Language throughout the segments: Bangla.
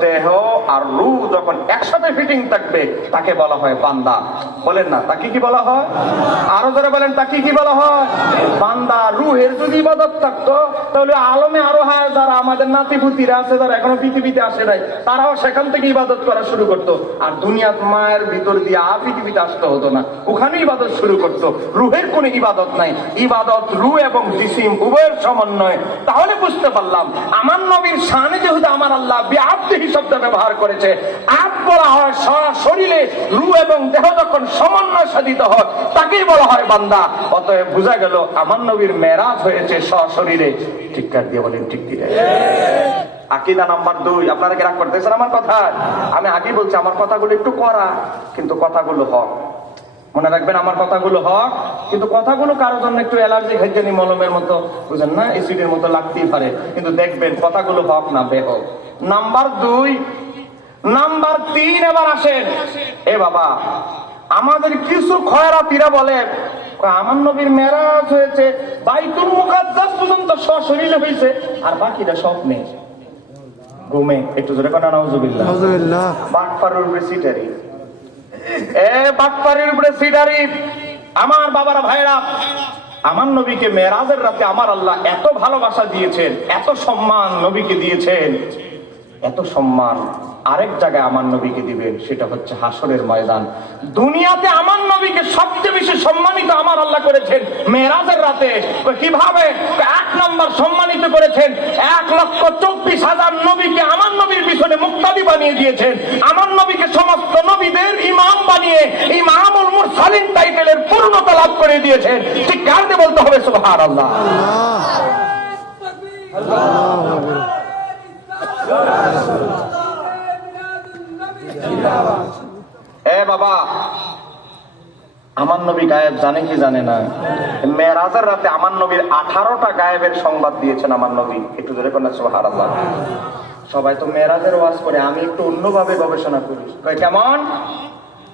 দেহ আর রু যখন একসাথে ফিটিং থাকবে, তাকে বলা হয় বান্দা। বলেন না, তাকে কি বলা হয়? আরও যারা বলেন, তাকে কি বলা হয়? বান্দা, রুহের যদি ইবাদত থাকতো, তাহলে আলমে আরও হায় যারা আমাদের নাতিপুতিরা আছে, যারা এখনও পৃথিবীতে আসে নাই, তারাও সেখান থেকে ইবাদত করা শুরু করতো। আর দুনিয়াত মায়ের ভিতর দিয়ে আর পৃথিবীতে আসতে হতো না। ওখানে ইবাদত শুরু করতো। রুহের কোনো ইবাদত নাই। ইবাদত রু এবং জিসিম উভয়ের সমন্বয়। তাহলে বুঝতে পারলাম, আমার নবীর শানে যেহেতু আমার আল্লাহ ব্যাপ্তি শব্দ ব্যবহার করেছে। আপ বলা হয় শরীরে রু এবং দেহ যখন সমন্বয় সাধিত হয়, তাকেই বলা হয় বান্দা। অতএব বোঝা গেল, আমার নবীর মেরাজ হয়েছে সশরীরে ঠিকঠাক দিয়ে বলেন, ঠিক দিয়ে আকিদা নাম্বার দুই। আপনারা কি রাগ করতেছেন আমার কথা? আমি আগে বলছি, আমার কথাগুলো একটু করা কিন্তু কথাগুলো হক। মনে রাখবেন, আমার কথাগুলো হক, কিন্তু কথাগুলো কারোর জন্য একটু অ্যালার্জি খাইজানি মলমের মতো, বুঝেন না? এসিডের মতো লাগতেই পারে। কিন্তু দেখবেন, কথাগুলো হক না বেহক। নাম্বার দুই নাম্বার তিন এবার আসেন। এ বাবা আমাদের কিছু খয়রাতিরা বলে আমার নবীর মেরাজ হয়েছে বাইতুল মুকাদ্দাস পর্যন্ত সশরীরে হয়েছে আর বাকিটা স্বপ্নে ঘুমে একটু জোরে কানা নাউজুবিল্লাহ। আলহামদুলিল্লাহ বাটপাড়ার উপরে সিটারি এ বাটপাড়ির উপরে সিটারি আমার বাবারা ভাইরা আমার নবীকে মেরাজের রাতে আমার আল্লাহ এত ভালোবাসা দিয়েছেন এত সম্মান নবীকে দিয়েছেন এত সম্মান। আরেক জায়গায় আমার নবীকে দিবেন, সেটা হচ্ছে হাসরের ময়দান। দুনিয়াতে আমার নবীকে সবচেয়ে বেশি সম্মানিত আমার আল্লাহ করেছেন মেরাজের রাতে। কীভাবে? এক নম্বর সম্মানিত করেছেন, এক লক্ষ চব্বিশ হাজার নবীকে আমার নবীর পিছনে মুক্তাদি বানিয়ে দিয়েছেন। আমার নবীকে সমস্ত নবীদের ইমাম বানিয়ে, ইমামুল মুরসালিন টাইটেলের পূর্ণতা লাভ করে দিয়েছেন। ঠিক কারণে বলতে হবে? সুবহান আল্লাহ বাবা। আমার নবী গায়েব জানে কি জানে না? মেরাজের রাতে আমার নবীর আঠারোটা গায়েবের সংবাদ দিয়েছেন আমার নবী। একটু ধরে কন্যা সোহার আল্লাহ সবাই তো মেয়েরাজের ওয়াজ করে আমি একটু অন্যভাবে গবেষণা করি। কেমন?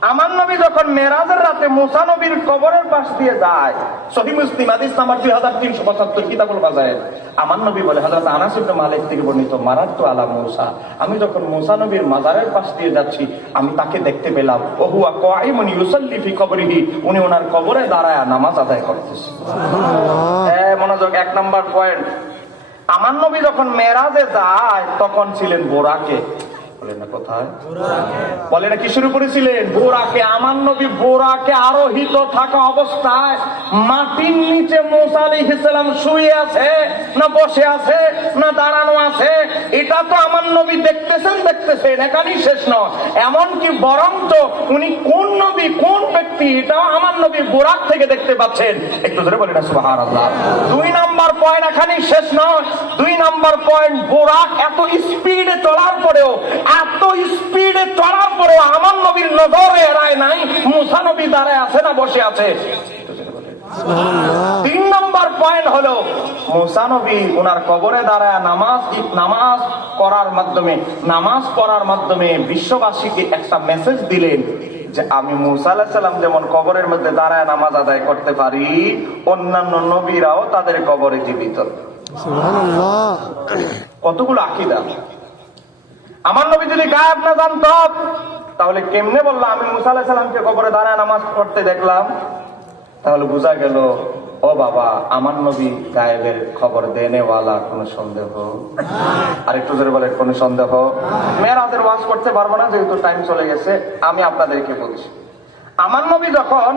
আমার নবী যখন মেরাজের রাতে মুসা নবীর কবরের পাশ দিয়ে যায় সহি মুসলিম আদিস নাম্বার দুই হাজার তিনশো পঁচাত্তর কিতাবুল বাজায় আমার নবী বলে হাজরত আনাস ইবনে মালিক থেকে বর্ণিত মারাত্তু আলা মুসা। আমি যখন মুসা নবীর মাজারের পাশ দিয়ে যাচ্ছি আমি তাকে দেখতে পেলাম। ওহুয়া কাইমুন ইউসাল্লি ফি কবরিহি। উনি ওনার কবরে দাঁড়ায় নামাজ আদায় করতেছে। হ্যাঁ মনোযোগ এক নাম্বার পয়েন্ট। আমার নবী যখন মেরাজে যায় তখন ছিলেন বোরাকে। বলেন না কোথায়? বলে না কিসের উপরে ছিলেন বোরাকে আমার নবী বোরাকে আরোহিত থাকা অবস্থায় মাটির নিচে মোসা আলাইহিসসালাম শুয়ে আছে না বসে আছে না দাঁড়ানো আছে? এটা তো আমার নবী দেখতেছেন দেখতেছেন এখানেই শেষ নয়। এমনকি বরং তো উনি কোন নবী কোন ব্যক্তি এটাও আমার নবী বোরাক থেকে দেখতে পাচ্ছেন। একটু ধরে বলি না সুবহানাল্লাহ। দুই নাম্বার পয়েন্ট এখানেই শেষ নয়। দুই নম্বর পয়েন্ট বোরাক এত স্পিডে চলার পরেও এত স্পিডে চলার পরেও আমার নবীর নজরে এড়ায় নাই মুসা নবী দাঁড়ায় আছে না বসে আছে? তিন নম্বর পয়েন্ট হলো মুসা নবী ওনার কবরে দাঁড়ায় নামাজ নামাজ করার মাধ্যমে নামাজ পড়ার মাধ্যমে বিশ্ববাসীকে একটা মেসেজ দিলেন যে আমি মুসা আলাহ সাল্লাম যেমন কবরের মধ্যে দাঁড়ায় নামাজ আদায় করতে পারি অন্যান্য নবীরাও তাদের কবরে জীবিত। কতগুলো আকিদা? আমার নবী যদি গায়েব না জানত, তাহলে কেমনে বলল? আমি মুসা আলাহ সাল্লামকে কবরে দাঁড়ায় নামাজ পড়তে দেখলাম। তাহলে বোঝা গেল, ও বাবা, আমার নবী গায়েবের খবর দেনেওয়ালা, কোনো সন্দেহ? আর একটু ধরে বলে কোনো সন্দেহ? মেয়েরাজের ওয়াজ করতে পারব না, যেহেতু টাইম চলে গেছে, আমি আপনাদেরকে বলছি। আমার নবী যখন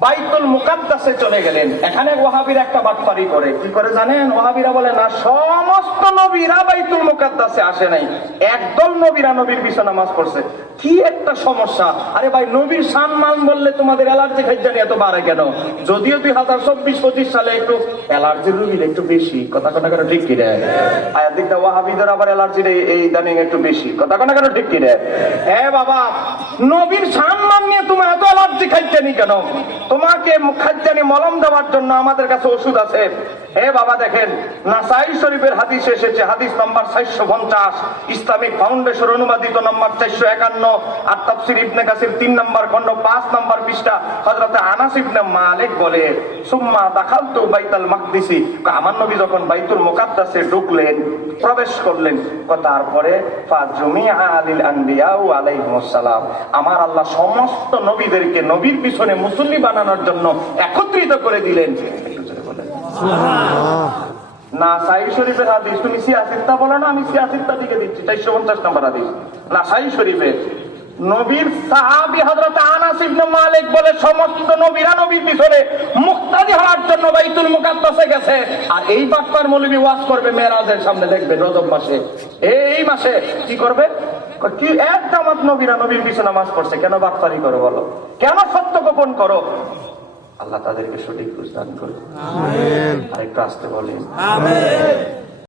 বাইতুল মুকাদ্দাসে চলে গেলেন। এখানে ওয়াহাবির একটা বাটপারি করে। কি করে জানেন? ওয়াহাবিরা বলে, না, সমস্ত নবীরা বাইতুল মুকাদ্দাসে আসে নাই। একদল নবীরা নবীর পিছনে নামাজ পড়ছে। কি একটা সমস্যা। আরে ভাই, নবীর সম্মান বললে তোমাদের অ্যালার্জি খাইজানি এত বাড়ে কেন? যদিও দুই হাজার চব্বিশ, পঁচিশ সালে একটু অ্যালার্জির রুগীর একটু বেশি। কথা কথা কেন ঠিক কি রে? আয়ার দিকটা ওয়াহাবিদের আবার অ্যালার্জির এই- ইদানিং একটু বেশি। কথা কথা কেন ঠিক কি হ্যাঁ বাবা, নবীর সম্মান নিয়ে তোমার এত অ্যালার্জি খাইজানি কেন? তোমাকে খাদ্যানি মলম দেওয়ার জন্য আমাদের কাছে ওষুধ আছে। হে বাবা, দেখেন, নাসাই শরীফের হাদিস এসেছে, হাদিস নম্বর চারশো পঞ্চাশ, ইসলামিক ফাউন্ডেশন অনুবাদিত নম্বর চারশো একান্ন, আর তাফসির ইবনে কাসির তিন নম্বর খন্ড পাঁচ নম্বর পৃষ্ঠা হজরত আনাস ইবনে মালিক বলে, সুম্মা দাখাল তো বাইতাল মাকদিসি। আমার নবী যখন বাইতুল মুকাদ্দাসে ঢুকলেন, প্রবেশ করলেন তারপরে আলিল আনবিয়া আলাইহিমুস সালাম। আমার আল্লাহ সমস্ত নবীদেরকে নবীর পিছনে মুসল্লি বানানোর জন্য একত্রিত করে দিলেন। না সাই শরীফের হাদিস। তুমি সিয়াসিত্তা বলো না, আমি সিয়াসিত্তা দিকে দিচ্ছি। চারশো পঞ্চাশ নম্বর হাদিস। না সাই শরীফের। নবীর সাহাবি আনাস ইবনে মালিক বলে সমস্ত নবীরা নবীর পিছনে মুক্তাদি হওয়ার জন্য বাইতুল মুকাদ্দাসে গেছে। আর এই বাক্কার মৌলবী ওয়াজ করবে মেরাজের সামনে, দেখবে রজব মাসে। এই মাসে কি করবে? কি এক জামাত নবীরা নবীর পিছু নামাজ পড়ছে কেন বাক্তারি করো বলো? কেন সত্য গোপন করো? আল্লাহ তাদেরকে সঠিক বুঝদান করে আরেকটু আসতে বলেন।